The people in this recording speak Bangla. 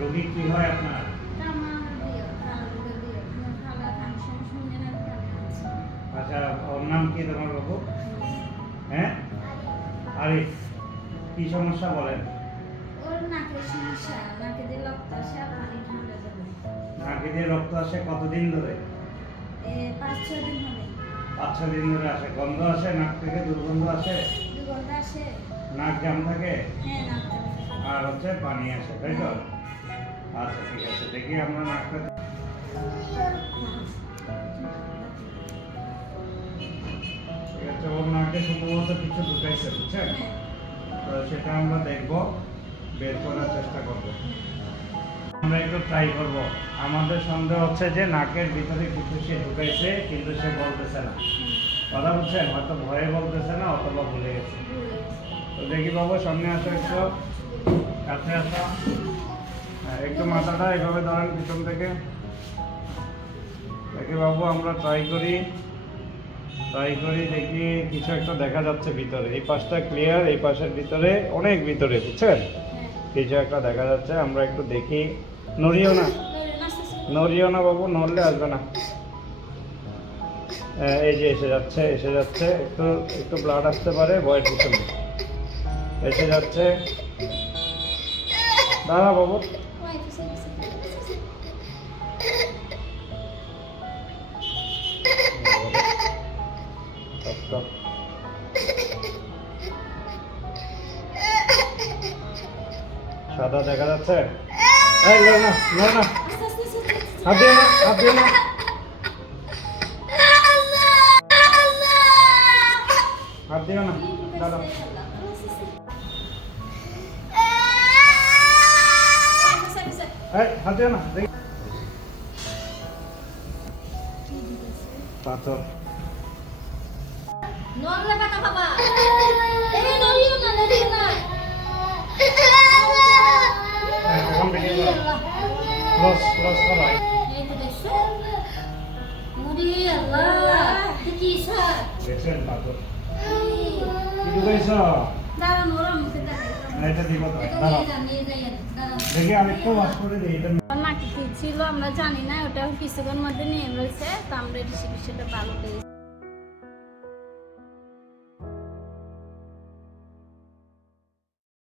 রোগী কি হয় আপনার? আচ্ছা, ওর নাম কি তোমার বাবু? হ্যাঁ, আরিফ। কি সমস্যা বলেন? ওর নাকের সমস্যা, নাকে দিয়ে রক্ত আসে আর পানি ঠান্ডা যাবে। নাকে দিয়ে রক্ত আসে কতদিন ধরে? 5-6 দিন হবে। 5-6 দিন ধরে আসে। গন্ধ আসে নাক থেকে? দুর্গন্ধ আসে? দুর্গন্ধ আসে। নাক জাম থাকে? হ্যাঁ, নাক জাম থাকে। আর হচ্ছে পানি আসে, তাই তো? আচ্ছা, ঠিক আছে, দেখি আমরা নাকটা। ঠিক আছে, ওর নাকে সম্ভবত কিছু ঢুকাইছে, বুঝছেন? তো সেটা আমরা দেখব, বের করার চেষ্টা করব। আমরা একটু ট্রাই করব। আমাদের সন্দেহ হচ্ছে যে নাকের ভিতরে কিছু সে ঢুকাইছে, কিন্তু সে বলতেছে না। কথা বলছেন, হয়তো ভয়ে বলতেছে না অথবা ভুলে গেছে। তো দেখি বাবু, সামনে আসো, একটু কাছে আসো। হ্যাঁ, একটু মাথাটা এভাবে ধরেন পিছন থেকে। দেখি বাবু, আমরা ট্রাই করি দেখি কিছু একটা দেখা যাচ্ছে ভিতরে। এই পাশটা ক্লিয়ার, এই পাশের ভিতরে অনেক ভিতরে, বুঝছেন? কিছু একটা দেখা যাচ্ছে, আমরা একটু দেখি। নড়িও না বাবু, নড়লে আসবে না। এই যে এসে যাচ্ছে, একটু ব্লাড আসতে পারে, ভয়ের কিছু নেই। এসে যাচ্ছে, দাঁড়া বাবু। সাদা দেখা যাচ্ছে। এই না, হাত দিও না। হাত দিও না, দাঁড়াও। এই, হাত দিও না, দেখি। পাথর। নড়লে ব্যথা পাবা। এই নড়িও না। এখন বেরিয়ে যাও। ক্লোজ করো। এই তো দেখছো? মুড়ি আল্লাহ, কি স্যার? দেখছেন পাথর? কি ঢুকাইছ? দাঁড়ান, ওরা মুখে দাঁড়ায়। এটা দিব তো, এটা দাঁড়াও। নিয়ে যাই, দাঁড়ান। দেখি আরেকটু ওয়াশ করে দিই এটা। নাকি কি ছিল আমরা জানি না, ওটা কিছুক্ষণ মধ্যে নিয়ে ফেলছে, তো আমরা এটা চিকিৎসাটা ভালো পেয়েছি।